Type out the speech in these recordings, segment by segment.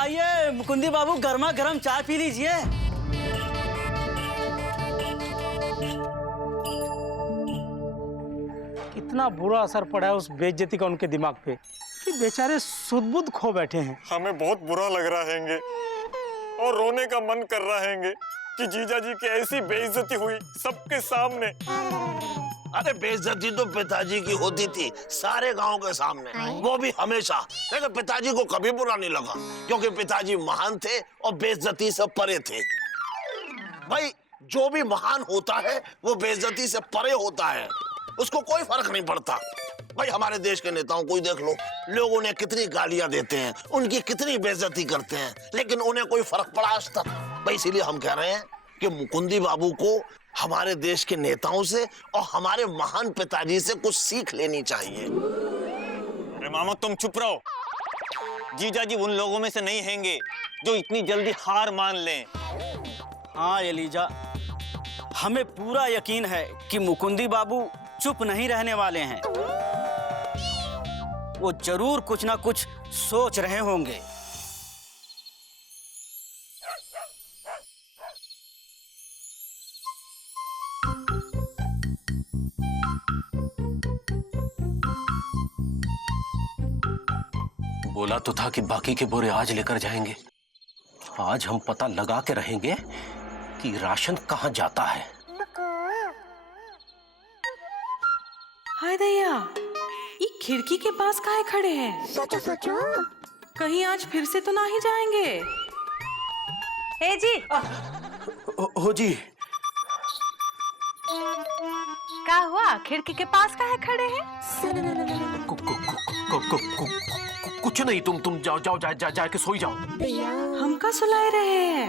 आइए मुकुंदी बाबू, गर्मा गर्म चाय पी लीजिए। कितना बुरा असर पड़ा है उस बेइज्जती का उनके दिमाग पे कि बेचारे सुध-बुध खो बैठे हैं। हमें बहुत बुरा लग रहा है और रोने का मन कर रहा है कि जीजा जी की ऐसी बेइज्जती हुई सबके सामने। अरे बेइज्जती तो पिताजी की होती थी सारे गांव के सामने, वो भी हमेशा। लेकिन पिताजी को कभी बुरा नहीं लगा क्योंकि पिताजी महान थे और बेइज्जती से परे थे। भाई जो भी महान होता है वो बेइज्जती से परे होता है, उसको कोई फर्क नहीं पड़ता। भाई हमारे देश के नेताओं को ही देख लो, लोग उन्हें कितनी गालियां देते हैं, उनकी कितनी बेइज्जती करते हैं, लेकिन उन्हें कोई फर्क पड़ा आज तक। भाई इसीलिए हम कह रहे हैं कि मुकुंदी बाबू को हमारे देश के नेताओं से और हमारे महान पिताजी से कुछ सीख लेनी चाहिए। अरे मामा तुम चुप रहो, जीजा जी उन लोगों में से नहीं हैंगे जो इतनी जल्दी हार मान लें। हाँ एलिजा, हमें पूरा यकीन है कि मुकुंदी बाबू चुप नहीं रहने वाले हैं। वो जरूर कुछ ना कुछ सोच रहे होंगे। बोला तो था कि बाकी के बोरे आज लेकर जाएंगे। आज हम पता लगा के रहेंगे कि राशन कहाँ जाता है। हाय दैया, ये खिड़की के पास काहे खड़े हैं? सोचो कहीं आज फिर से तो नहीं जाएंगे? ए जी, हो जी। क्या हुआ? खिड़की के पास काहे खड़े हैं? कुछ नहीं, तुम जाओ जाके सोई जाओ। हम का सुलाए रहे हैं?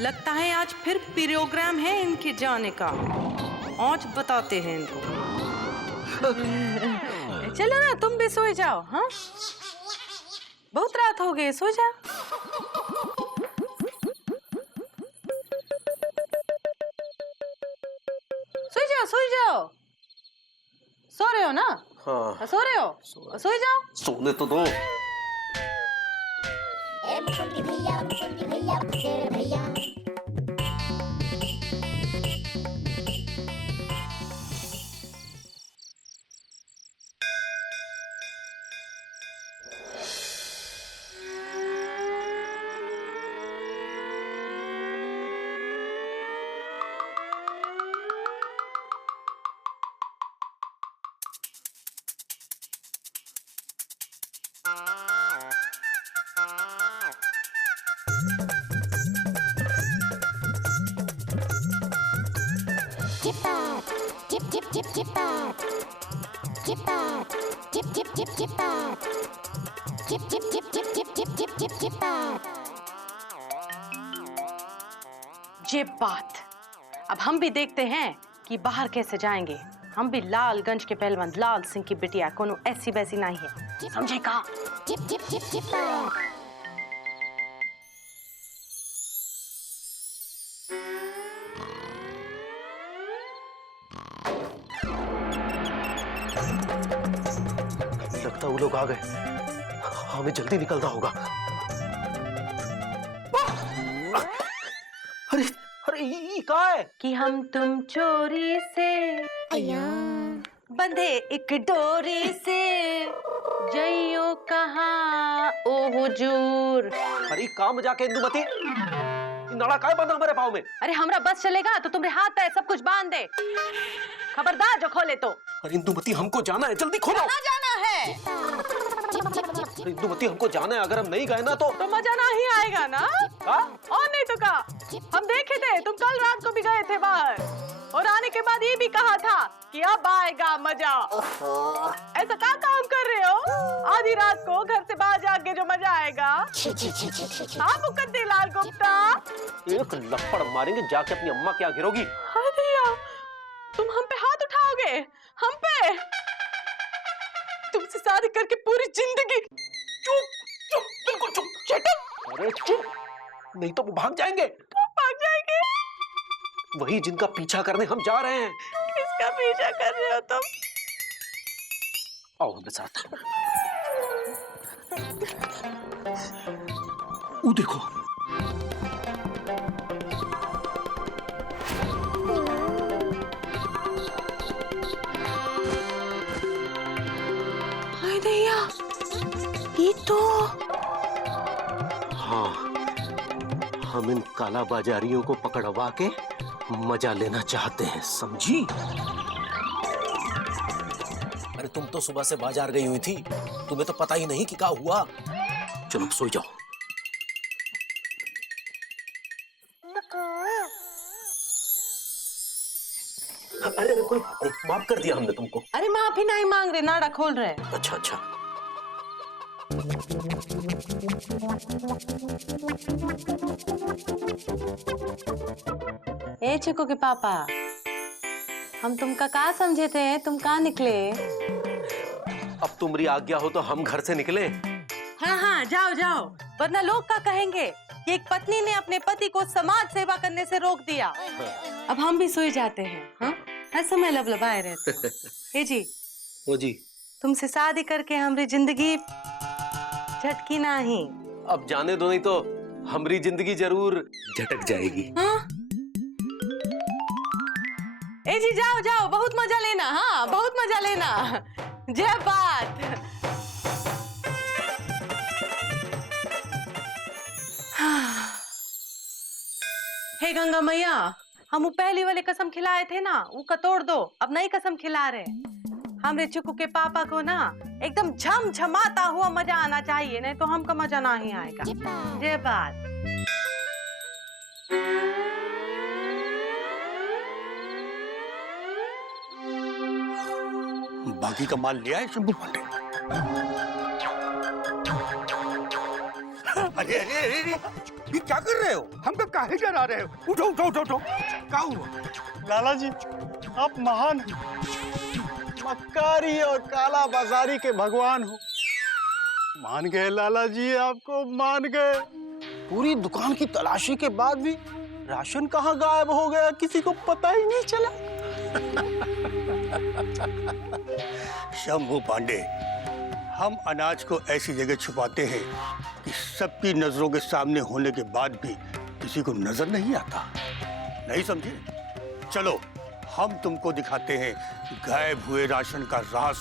लगता है आज फिर प्रोग्राम है इनके जाने का। आज बताते हैं इनको। चलो ना, तुम भी सो जाओ। हाँ, बहुत रात हो गई, सो जाओ। सो जाओ। सो रहे हो ना? हाँ। सो रहे हो? सो जाओ। सोने तो दो। भैया ये बात अब हम भी देखते हैं कि बाहर कैसे जाएंगे। हम भी लालगंज के पहलवान लाल सिंह की बिटिया, कोनो ऐसी वैसी नहीं है, समझे का? लगता वो लोग आ गए, हमें जल्दी निकलना होगा। अरे ये क्या है? कि हम तुम चोरी से बंधे एक डोरी से जइयो कहाँ ओ हुजूर। अरे काम मजाक है इंदुमती, नाड़ा काय बंधा हमारे पाँव में? अरे हमरा बस चलेगा तो तुम्हारे हाथ पैर सब कुछ बांध दे, खबरदार जो खोले तो। अरे इंदुमती हमको जाना है, जल्दी खोलो। कहाँ जाना है? अरे इंदुमती हमको जाना है, अगर हम नहीं गए ना तो मजा नहीं आएगा ना? का? और नहीं तो का? हम देखे थे तुम कल रात को भी गए थे बाहर और आने के बाद ये भी कहा था कि अब आएगा मजा। ऐसा क्या काम कर रहे हो आधी रात को घर से बाहर जाके जो मजा आएगा? आप मुकद्दे लाल गुप्ता, एक लपड़ मारेंगे, जाके अपनी अम्मा क्या गिरोगी? हाँ भैया, तुम हम पे हाथ उठाओगे? हम पे? तुमसे शादी करके पूरी जिंदगी। चुप, बिल्कुल चुप। चुप। अरे चुप, नहीं तो वो भाग जाएंगे। भाग जाएंगे? वही जिनका पीछा करने हम जा रहे हैं। किसका पीछा कर रहे हो तुम? आओ हमें साथ। वो देखो। हाय दैया, ये तो हाँ, हम इन काला बाजारियों को पकड़वा के मजा लेना चाहते हैं, समझी? अरे तुम तो सुबह से बाजार गई हुई थी, तुम्हें तो पता ही नहीं कि क्या हुआ। चलो सो जाओ। अरे कोई बात नहीं, माफ कर दिया हमने तुमको। अरे माफी नहीं मांग रहे, नाड़ा खोल रहे। अच्छा अच्छा। ए चिकू के पापा, हम तुमका का समझे थे, तुम कहाँ निकले? अब तुम्हारी आज्ञा हो तो हम घर से निकले। हाँ हाँ, जाओ जाओ, वरना लोग क्या कहेंगे कि एक पत्नी ने अपने पति को समाज सेवा करने से रोक दिया। अब हम भी सोई जाते हैं। हाँ, हर समय लबलबाए रहते। ए जी, वो जी, तुमसे शादी करके हमारी जिंदगी झटकी नहीं। अब जाने दो, नहीं तो हमारी जिंदगी जरूर झटक जाएगी। हाँ? ए जी जाओ जाओ, बहुत मजा लेना। हाँ, बहुत मजा लेना। जय बात। हे गंगा मैया, हम वो पहली वाली कसम खिलाए थे ना, वो का तोड़ दो, अब नई कसम खिला रहे। हमरे चिकू के पापा को ना एकदम झमझमाता हुआ मजा आना चाहिए, नहीं तो हमका मजा नहीं आएगा। जय बात। बाकी का माल लिया है शंभू पांडे? अरे अरे अरे अरे, ये क्या कर रहे हो? हमको काहे डरा रहे हो? उठो उठो उठो उठो। क्या हुआ? लाला जी, आप महान मक्कारी और काला बाजारी के भगवान हो। मान गए लाला जी, आपको मान गए। पूरी दुकान की तलाशी के बाद भी राशन कहाँ गायब हो गया, किसी को पता ही नहीं चला। शंभू पांडे, हम अनाज को ऐसी जगह छुपाते हैं कि सबकी नजरों के सामने होने के बाद भी किसी को नजर नहीं आता। नहीं समझे? चलो हम तुमको दिखाते हैं गायब हुए राशन का राज।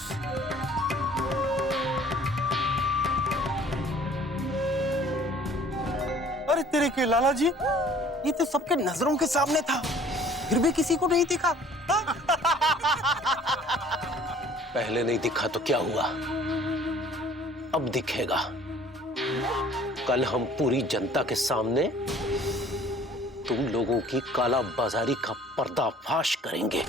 अरे तेरे के लाला जी, ये तो सबके नजरों के सामने था, फिर भी किसी को नहीं दिखा। पहले नहीं दिखा तो क्या हुआ, अब दिखेगा। कल हम पूरी जनता के सामने तुम लोगों की काला बाजारी का पर्दाफाश करेंगे।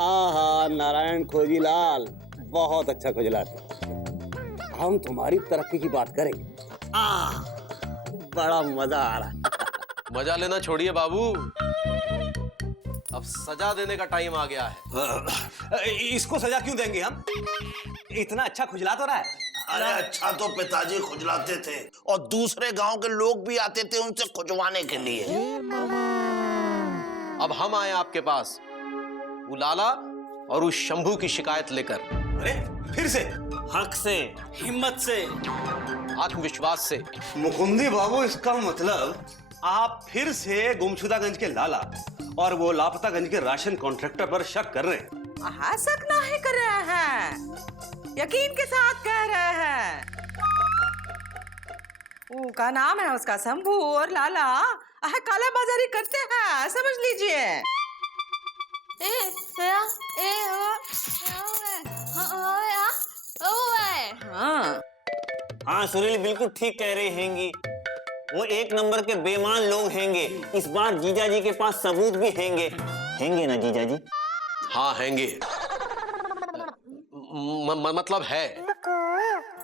आहा, नारायण खोजीलाल, बहुत अच्छा खुजलाते। हम तुम्हारी तरक्की की बात करेंगे। बड़ा मजा आ रहा। मजा लेना छोड़िए बाबू, अब सजा देने का टाइम आ गया है। इसको सजा क्यों देंगे हम? इतना अच्छा खुजला तो रहा है। अरे अच्छा तो पिताजी खुजलाते थे और दूसरे गांव के लोग भी आते थे उनसे खुजवाने के लिए। अब हम आए आपके पास वो लाला और उस शंभू की शिकायत लेकर। अरे फिर से? हक से, हिम्मत से, आत्मविश्वास से। मुकुंदी बाबू, इसका मतलब आप फिर से गुमशुदागंज के लाला और वो लापतागंज के राशन कॉन्ट्रैक्टर पर शक कर रहे हैं? हाँ, शक नहीं कर रहे हैं, यकीन के साथ कह रहे हैं। का नाम है उसका शंभू और लाला काला बाजारी करते हैं, समझ लीजिए। हाँ हाँ सुनील बिल्कुल ठीक कह रहे हैंगी। वो एक नंबर के बेईमान लोग हैंगे। इस बार जीजा जी के पास सबूत भी हैंगे। हैंगे ना जीजा जी? हाँ हैंगे, मतलब है।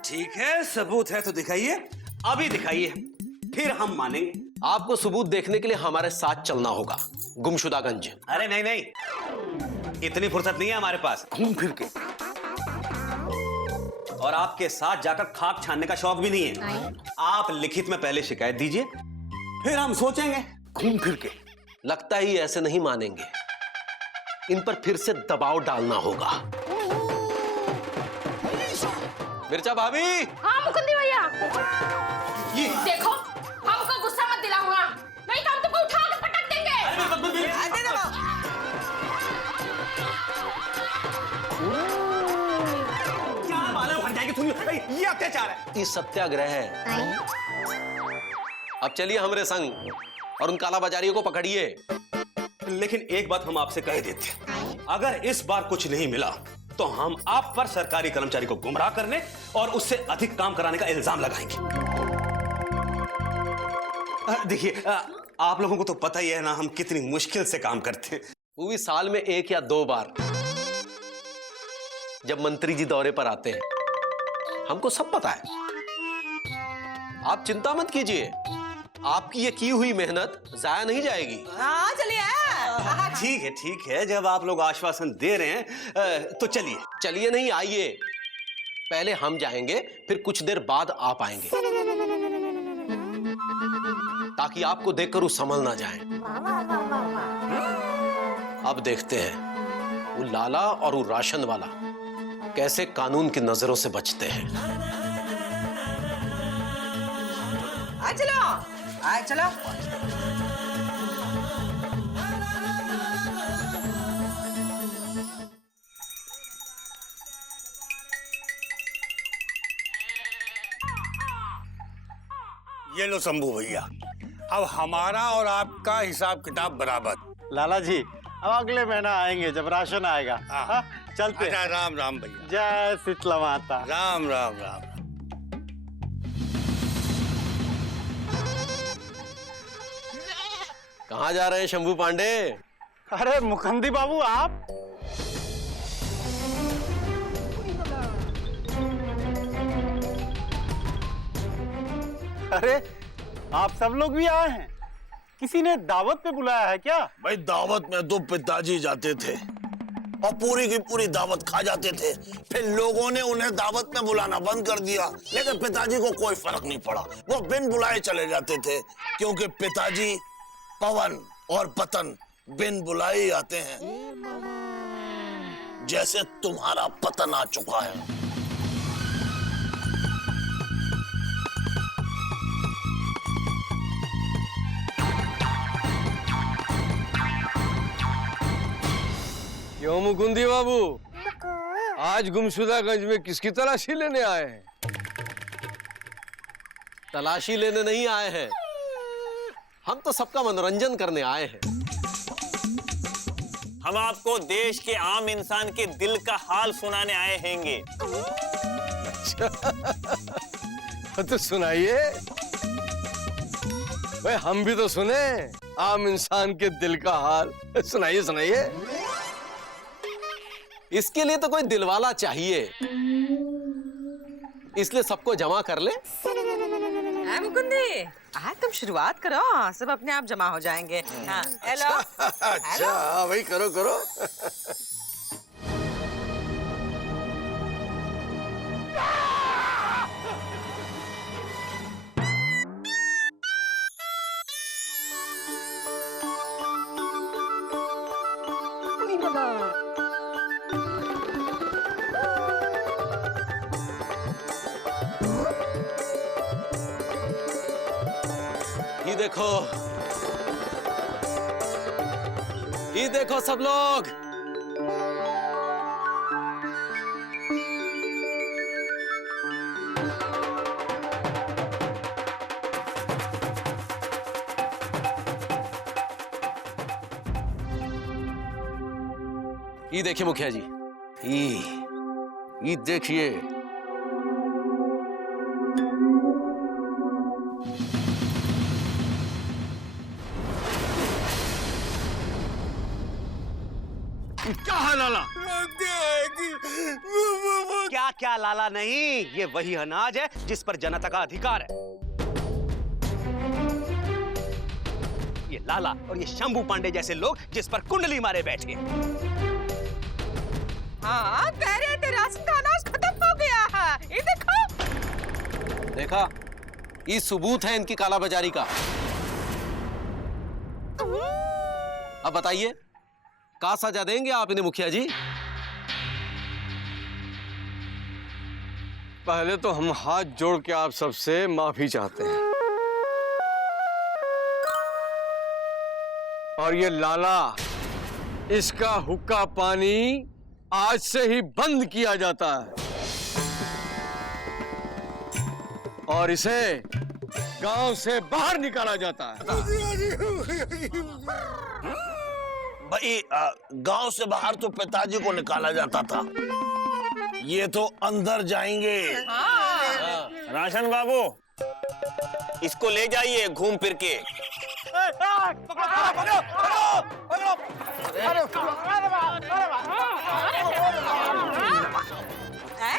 ठीक है, सबूत है तो दिखाइए, अभी दिखाइए, फिर हम मानेंगे। आपको सबूत देखने के लिए हमारे साथ चलना होगा गुमशुदागंज। अरे नहीं नहीं, इतनी फुर्सत नहीं है हमारे पास घूम फिर के, और आपके साथ जाकर खाक छानने का शौक भी नहीं है। आप लिखित में पहले शिकायत दीजिए, फिर हम सोचेंगे घूम फिर के। लगता ही ऐसे नहीं मानेंगे। इन पर फिर से दबाव डालना होगा। मिर्चा भाभी, हाँ मुकुंदी भैया, देखो हमको गुस्सा मत दिलाऊंगा, नहीं तो हम तुमको उठा के पटक देंगे। क्या मालूम हट जाएगी तुम, ये अत्याचार है। ये सत्याग्रह है। अब चलिए हमरे संग और उन काला बाजारियों को पकड़िए। लेकिन एक बात हम आपसे कह देते हैं, अगर इस बार कुछ नहीं मिला तो हम आप पर सरकारी कर्मचारी को गुमराह करने और उससे अधिक काम कराने का इल्जाम लगाएंगे। देखिए, आप लोगों को तो पता ही है ना हम कितनी मुश्किल से काम करते हैं। वो भी साल में 1 या 2 बार, जब मंत्री जी दौरे पर आते हैं। हमको सब पता है। आप चिंता मत कीजिए, आपकी ये की हुई मेहनत जाया नहीं जाएगी। हाँ चलिए। ठीक है, जब आप लोग आश्वासन दे रहे हैं तो चलिए। चलिए नहीं, आइए। पहले हम जाएंगे, फिर कुछ देर बाद आप आएंगे, ताकि आपको देखकर वो संभल ना जाए। अब देखते हैं वो लाला और वो राशन वाला कैसे कानून की नजरों से बचते हैं। चलो। ये लो शंभू भैया, अब हमारा और आपका हिसाब किताब बराबर। लाला जी, अब अगले महीना आएंगे जब राशन आएगा। हाँ, चलते हैं। अच्छा, राम राम भैया। जय शीतला माता। राम राम राम। कहाँ जा रहे हैं शंभू पांडे? अरे मुकुंदी बाबू, आप अरे आप सब लोग भी आए हैं? किसी ने दावत पे बुलाया है क्या? भाई दावत में तो पिताजी जाते थे और पूरी की पूरी दावत खा जाते थे। फिर लोगों ने उन्हें दावत में बुलाना बंद कर दिया, लेकिन पिताजी को कोई फर्क नहीं पड़ा। वो बिन बुलाए चले जाते थे, क्योंकि पिताजी पवन और पतन बिन बुलाए ही आते हैं, जैसे तुम्हारा पतन आ चुका है। क्यों मुकुंदी बाबू, आज गुमशुदागंज में किसकी तलाशी लेने आए हैं? तलाशी लेने नहीं आए हैं, हम तो सबका मनोरंजन करने आए हैं। हम आपको देश के आम इंसान के दिल का हाल सुनाने आए हैंगे। तो सुनाइए भाई, हम भी तो सुने आम इंसान के दिल का हाल। सुनाइए सुनाइए। इसके लिए तो कोई दिलवाला चाहिए, इसलिए सबको जमा कर ले। मुकुंदी, तुम शुरुआत करो, सब अपने आप जमा हो जाएंगे। हाँ, हेलो। अच्छा भाई, करो करो। ये देखो सब लोग, ये देखिए मुखिया जी, ये देखिए। क्या है लाला? क्या क्या लाला नहीं, ये वही अनाज है जिस पर जनता का अधिकार है। ये लाला और ये शंभू पांडे जैसे लोग जिस पर कुंडली मारे बैठे। हाँ, कह रहे थे राशन का अनाज खत्म हो गया है। ये देखो। देखा, ये सबूत है इनकी कालाबाजारी का। अब बताइए, का सजा देंगे आप इन्हें मुखिया जी? पहले तो हम हाथ जोड़ के आप सबसे माफी चाहते हैं, और ये लाला, इसका हुक्का पानी आज से ही बंद किया जाता है और इसे गांव से बाहर निकाला जाता है। भाई गांव से बाहर तो पिताजी को निकाला जाता था, ये तो अंदर जाएंगे। राशन बाबू, इसको ले जाइए घूम फिर के।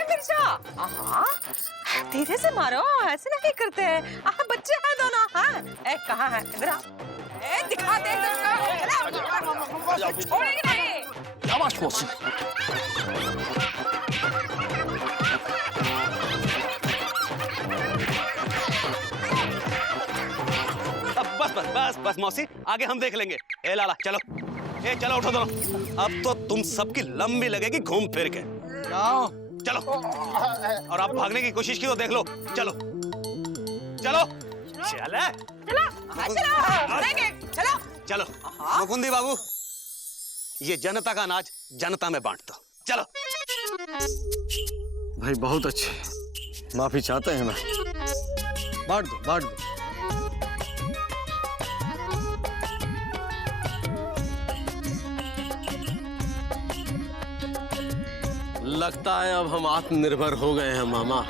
मिर्चा, धीरे से मारो, ऐसे नहीं करते हैं। बच्चे हैं दोनों। हाँ, कहाँ है? इधर आओ। दिखा दे छोड़ेंगे नहीं। बस बस बस बस मौसी, आगे हम देख लेंगे। ए लाला चलो, ए चलो उठो दोनों। अब तो तुम सबकी लंबी लगेगी घूम फिर के। चलो, और आप भागने की कोशिश की तो देख लो। चलो चलो चले चलो। चलो मुकुंदी बाबू, ये जनता का अनाज जनता में बांट दो। चलो भाई बहुत अच्छे, माफी चाहते हैं मैं। बांट दो, बांट दो। लगता है अब हम आत्मनिर्भर हो गए हैं मामा।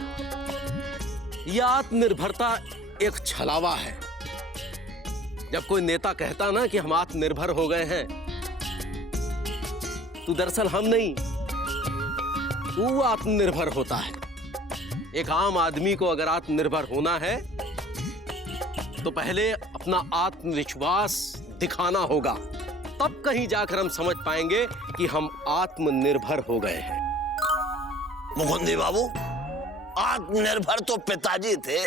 यह आत्मनिर्भरता एक छलावा है। जब कोई नेता कहता ना कि हम आत्मनिर्भर हो गए हैं, तो दरअसल हम नहीं, वो आत्मनिर्भर होता है। एक आम आदमी को अगर आत्मनिर्भर होना है तो पहले अपना आत्मविश्वास दिखाना होगा, तब कहीं जाकर हम समझ पाएंगे कि हम आत्मनिर्भर हो गए हैं। मुकुंदी बाबू, आत्मनिर्भर तो पिताजी थे।